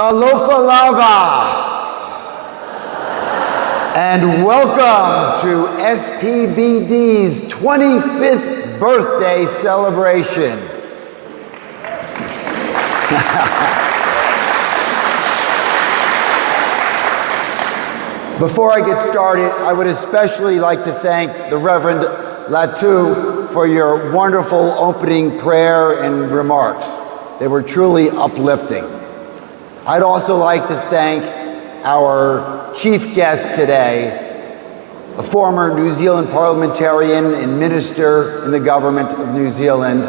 Talofa lava. And welcome to SPBD's 25th birthday celebration. Before I get started, I would especially like to thank the Reverend Latu for your wonderful opening prayer and remarks. They were truly uplifting. I'd also like to thank our chief guest today, a former New Zealand parliamentarian and minister in the government of New Zealand,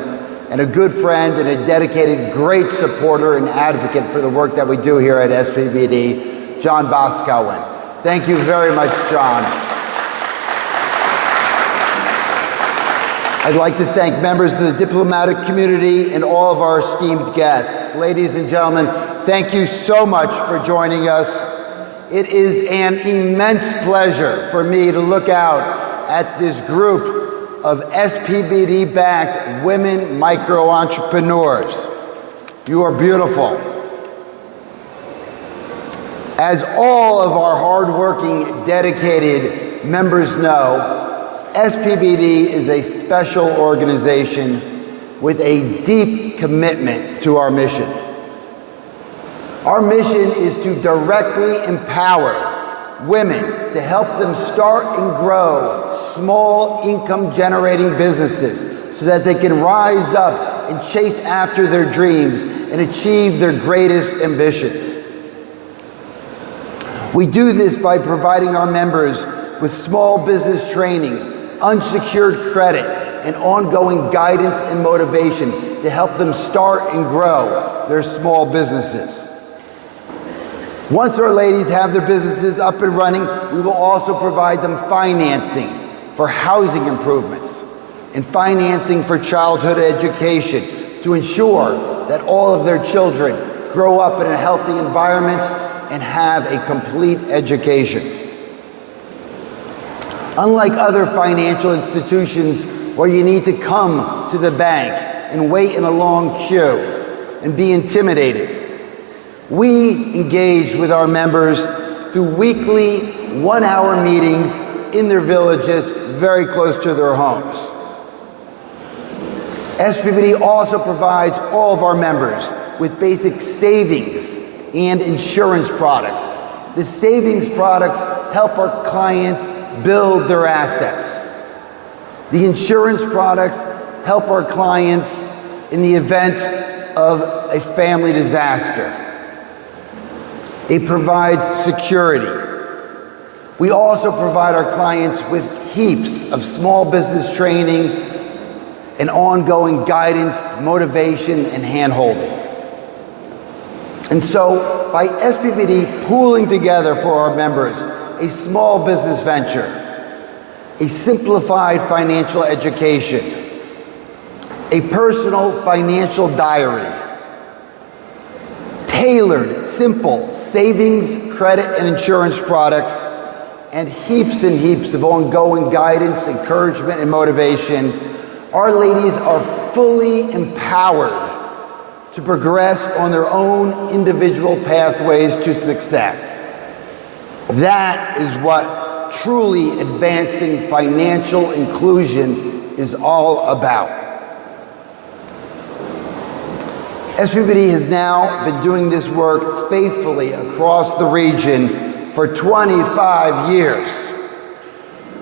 and a good friend and a dedicated, great supporter and advocate for the work that we do here at SPBD, John Boscawen. Thank you very much, John. I'd like to thank members of the diplomatic community and all of our esteemed guests. Ladies and gentlemen, thank you so much for joining us. It is an immense pleasure for me to look out at this group of SPBD-backed women micro-entrepreneurs. You are beautiful. As all of our hardworking, dedicated members know, SPBD is a special organization with a deep commitment to our mission. Our mission is to directly empower women to help them start and grow small income generating businesses so that they can rise up and chase after their dreams and achieve their greatest ambitions. We do this by providing our members with small business training, unsecured credit, and ongoing guidance and motivation to help them start and grow their small businesses. Once our ladies have their businesses up and running, we will also provide them financing for housing improvements and financing for childhood education to ensure that all of their children grow up in a healthy environment and have a complete education. Unlike other financial institutions where you need to come to the bank and wait in a long queue and be intimidated, we engage with our members through weekly one-hour meetings in their villages very close to their homes. SPBD also provides all of our members with basic savings and insurance products. The savings products help our clients build their assets. The insurance products help our clients in the event of a family disaster. It provides security. We also provide our clients with heaps of small business training and ongoing guidance, motivation, and hand-holding. And so, by SPBD pooling together for our members a small business venture, a simplified financial education, a personal financial diary, tailored, simple savings, credit, and insurance products, and heaps of ongoing guidance, encouragement, and motivation, our ladies are fully empowered to progress on their own individual pathways to success. That is what truly advancing financial inclusion is all about. SPBD has now been doing this work faithfully across the region for 25 years.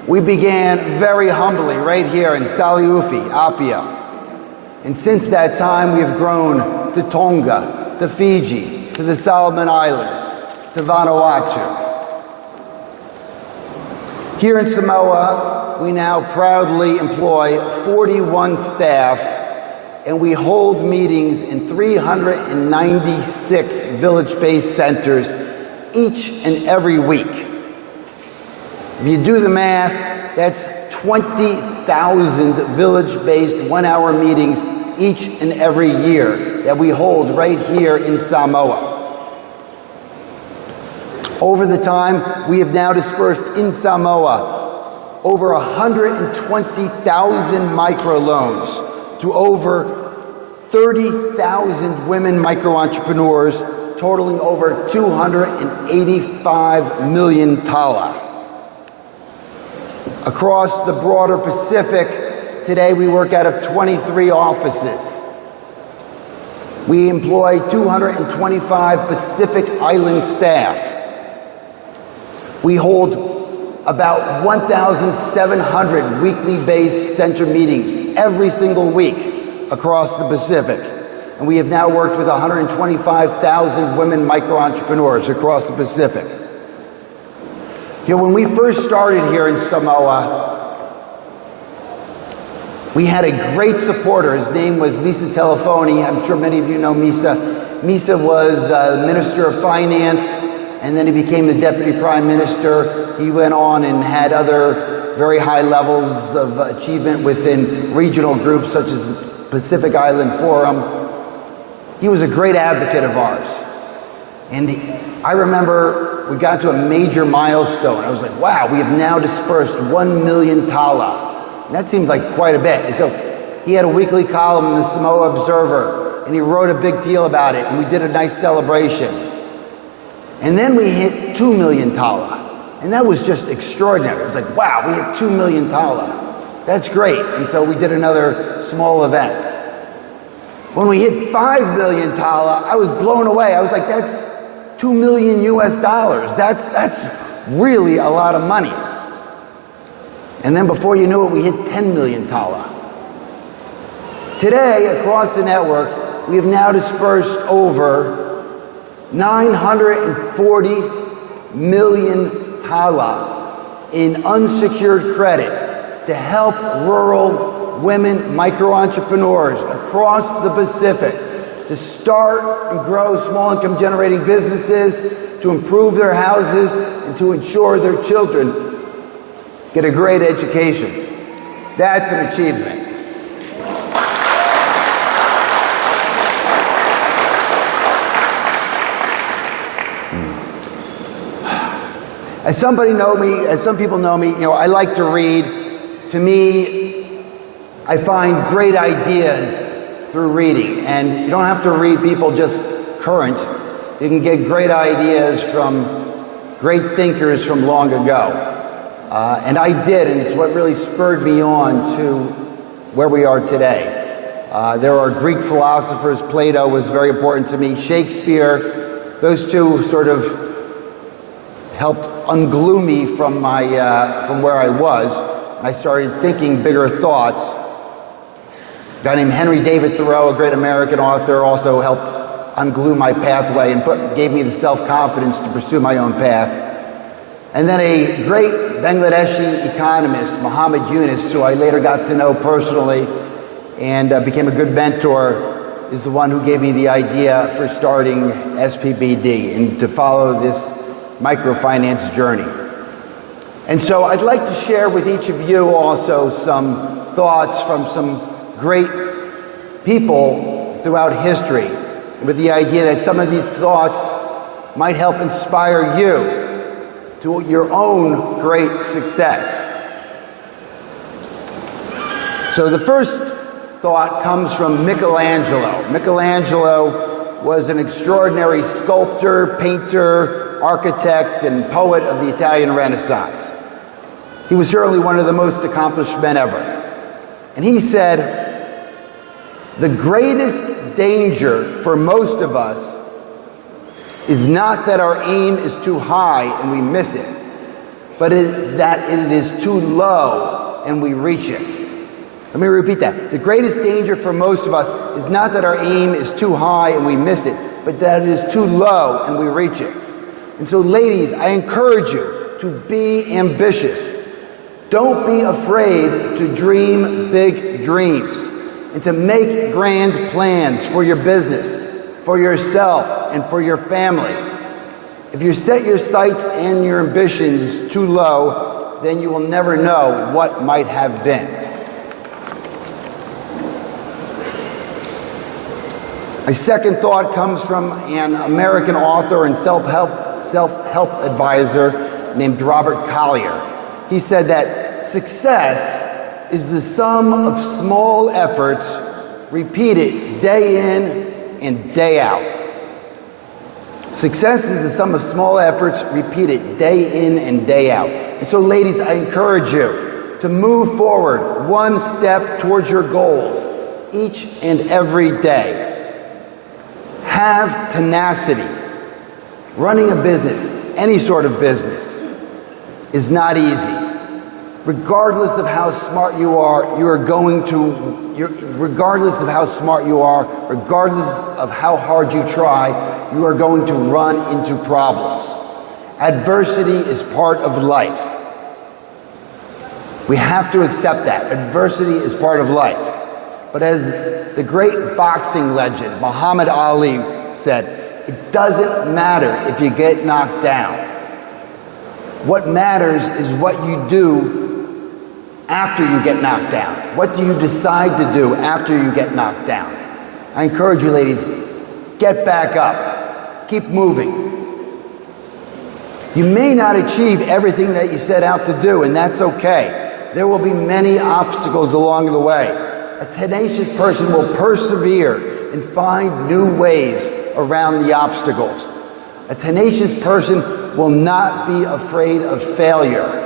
We began very humbly right here in Saliufi, Apia. And since that time, we have grown to Tonga, to Fiji, to the Solomon Islands, to Vanuatu. Here in Samoa, we now proudly employ 41 staff, and we hold meetings in 396 village-based centers each and every week. If you do the math, that's 20,000 village-based one-hour meetings each and every year that we hold right here in Samoa. Over the time, we have now dispersed in Samoa over 120,000 microloans to over 30,000 women micro-entrepreneurs, totaling over 285 million tala. Across the broader Pacific, today we work out of 23 offices. We employ 225 Pacific Island staff. We hold about 1,700 weekly-based center meetings every single week across the Pacific. And we have now worked with 125,000 women micro-entrepreneurs across the Pacific. You know, when we first started here in Samoa, We had a great supporter. His name was Misa Telefoni. I'm sure many of you know Misa. Misa was Minister of Finance, and then he became the Deputy Prime Minister. He went on and had other very high levels of achievement within regional groups such as the Pacific Island Forum. He was a great advocate of ours. And I remember we got to a major milestone. I was like, wow, we have now dispersed 1 million tala. And that seemed like quite a bit. And so he had a weekly column in the Samoa Observer, and he wrote a big deal about it, and we did a nice celebration. And then we hit 2 million tala. And that was just extraordinary. It was like, wow, we hit 2 million tala. That's great. And so we did another small event. When we hit 5 million tala, I was blown away. I was like, that's 2 million US dollars. That's really a lot of money. And then before you knew it, we hit 10 million tala. Today, across the network, we have now dispersed over 940 million tala in unsecured credit to help rural women micro-entrepreneurs across the Pacific to start and grow small income generating businesses, to improve their houses, and to ensure their children get a great education. That's an achievement. As some people know me, I like to read. To me, I find great ideas through reading. And you don't have to read people just current. You can get great ideas from great thinkers from long ago. And I did, and it's what really spurred me on to where we are today. There are Greek philosophers. Plato was very important to me. Shakespeare. Those two sort of helped unglue me from where I was. I started thinking bigger thoughts. A guy named Henry David Thoreau, a great American author, also helped unglue my pathway and gave me the self-confidence to pursue my own path. And then a great Bangladeshi economist, Muhammad Yunus, who I later got to know personally and became a good mentor, is the one who gave me the idea for starting SPBD and to follow this microfinance journey. And so I'd like to share with each of you also some thoughts from some great people throughout history, with the idea that some of these thoughts might help inspire you to your own great success. So the first thought comes from Michelangelo. Michelangelo was an extraordinary sculptor, painter, architect, and poet of the Italian Renaissance. He was certainly one of the most accomplished men ever. And he said, the greatest danger for most of us is not that our aim is too high and we miss it, but that it is too low and we reach it. Let me repeat that. The greatest danger for most of us is not that our aim is too high and we miss it, but that it is too low and we reach it. And so, ladies, I encourage you to be ambitious. Don't be afraid to dream big dreams and to make grand plans for your business, for yourself, and for your family. If you set your sights and your ambitions too low, then you will never know what might have been. My second thought comes from an American author and self-help advisor named Robert Collier. He said that success is the sum of small efforts repeated day in and day out. Success is the sum of small efforts repeated day in and day out. And so, ladies, I encourage you to move forward one step towards your goals each and every day. Have tenacity. Running a business, any sort of business, is not easy. Regardless of how smart you are, regardless of how smart you are, regardless of how hard you try, you are going to run into problems. Adversity is part of life. We have to accept that. Adversity is part of life. But as the great boxing legend Muhammad Ali said, it doesn't matter if you get knocked down. What matters is what you do after you get knocked down. What do you decide to do after you get knocked down? I encourage you, ladies, get back up. Keep moving. You may not achieve everything that you set out to do, and that's okay. There will be many obstacles along the way. A tenacious person will persevere and find new ways around the obstacles. A tenacious person will not be afraid of failure.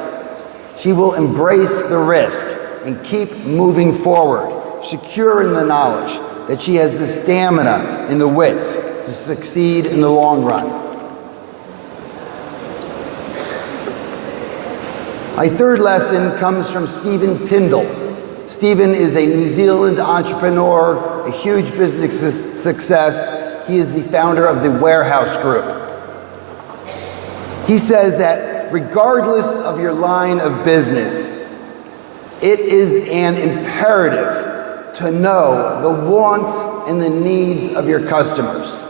She will embrace the risk and keep moving forward, secure in the knowledge that she has the stamina and the wits to succeed in the long run. My third lesson comes from Stephen Tyndall. Stephen is a New Zealand entrepreneur, a huge business success. He is the founder of the Warehouse Group. He says that regardless of your line of business, it is an imperative to know the wants and the needs of your customers.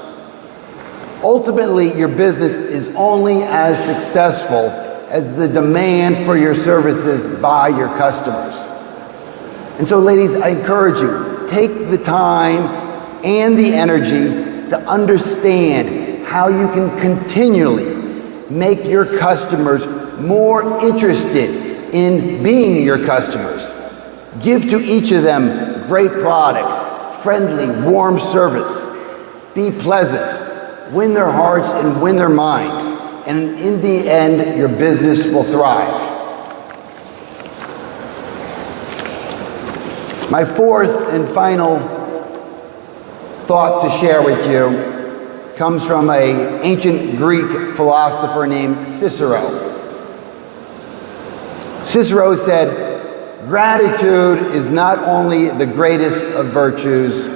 Ultimately, your business is only as successful as the demand for your services by your customers. And so, ladies, I encourage you, take the time and the energy to understand how you can continually make your customers more interested in being your customers. Give to each of them great products, friendly, warm service. Be pleasant, win their hearts and win their minds. And in the end, your business will thrive. My fourth and final thought to share with you comes from an ancient Greek philosopher named Cicero. Cicero said, "Gratitude is not only the greatest of virtues,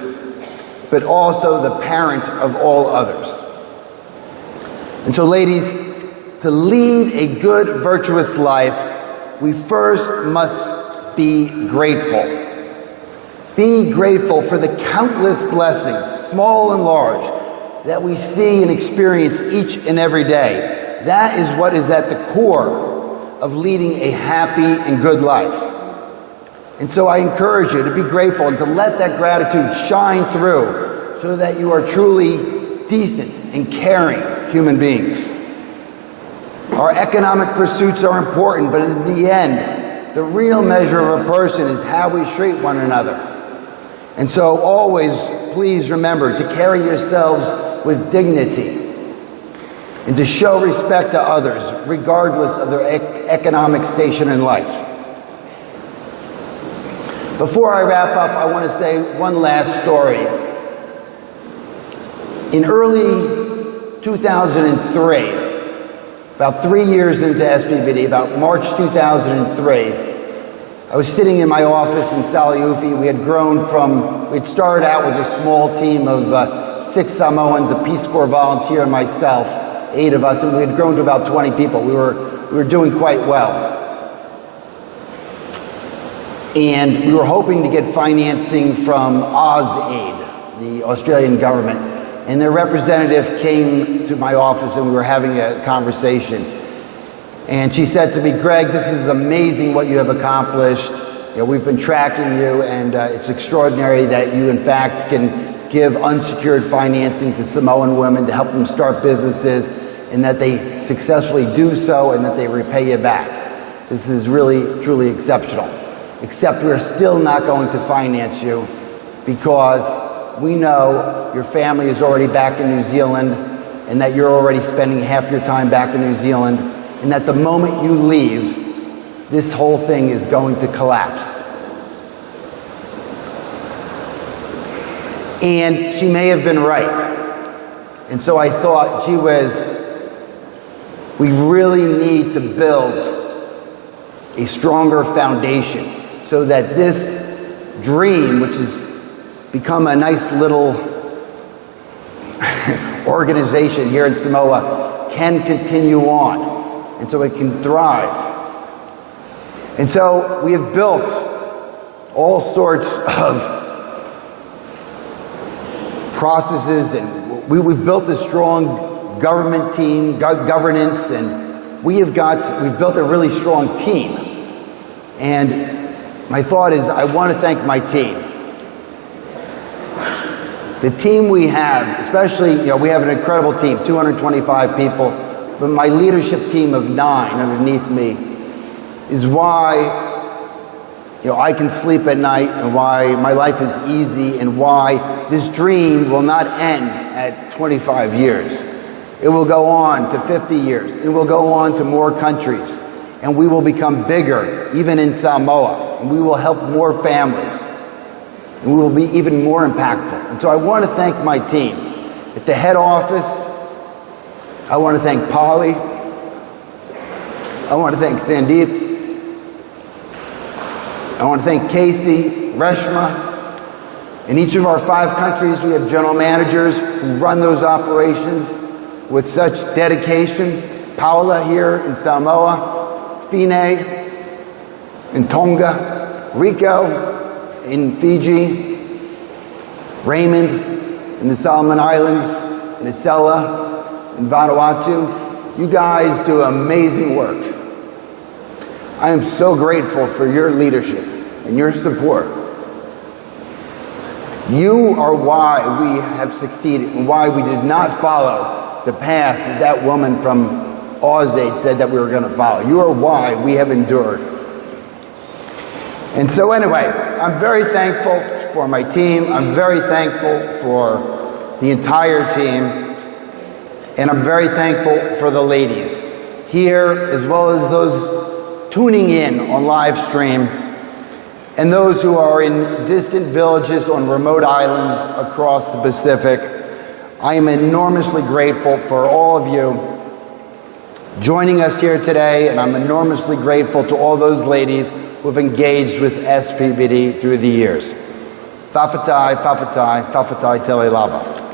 but also the parent of all others." And so, ladies, to lead a good, virtuous life, we first must be grateful. Be grateful for the countless blessings, small and large, that we see and experience each and every day. That is what is at the core of leading a happy and good life. And so I encourage you to be grateful and to let that gratitude shine through so that you are truly decent and caring human beings. Our economic pursuits are important, but in the end, the real measure of a person is how we treat one another. And so always, please remember to carry yourselves with dignity and to show respect to others, regardless of their economic station in life. Before I wrap up, I want to say one last story. In early 2003, about 3 years into SPBD, about March 2003, I was sitting in my office in Saliufi. We had started out with a small team of 6 Samoans, a Peace Corps volunteer, and myself, 8 of us, and we had grown to about 20 people. We were doing quite well. And we were hoping to get financing from AusAid, the Australian government. And their representative came to my office and we were having a conversation. And she said to me, "Greg, this is amazing what you have accomplished. You know, we've been tracking you, and it's extraordinary that you, in fact, can give unsecured financing to Samoan women to help them start businesses, and that they successfully do so and that they repay you back. This is really, truly exceptional. Except we're still not going to finance you because we know your family is already back in New Zealand and that you're already spending half your time back in New Zealand, and that the moment you leave, this whole thing is going to collapse." And she may have been right. And so I thought, gee whiz, we really need to build a stronger foundation so that this dream, which has become a nice little organization here in Samoa, can continue on, and so it can thrive. And so we have built all sorts of processes, and we've built a strong government team, governance, and we've built a really strong team. And my thought is, I want to thank my team. The team we have, especially, we have an incredible team, 225 people, but my leadership team of 9 underneath me is why I can sleep at night, and why my life is easy, and why this dream will not end at 25 years. It will go on to 50 years. It will go on to more countries, and we will become bigger, even in Samoa, and we will help more families, and we will be even more impactful. And so I want to thank my team. At the head office, I want to thank Polly. I want to thank Sandeep. I want to thank Casey, Reshma. In each of our 5 countries, we have general managers who run those operations with such dedication. Paula here in Samoa, Fine in Tonga, Rico in Fiji, Raymond in the Solomon Islands, in Isella, in Vanuatu. You guys do amazing work. I am so grateful for your leadership and your support. You are why we have succeeded, and why we did not follow the path that woman from Ausaid said that we were going to follow. You are why we have endured. And so anyway, I'm very thankful for my team. I'm very thankful for the entire team. And I'm very thankful for the ladies here, as well as those tuning in on live stream, and those who are in distant villages on remote islands across the Pacific. I am enormously grateful for all of you joining us here today, and I'm enormously grateful to all those ladies who have engaged with SPBD through the years. Whawhatai, whawhatai, whawhatai tele lava.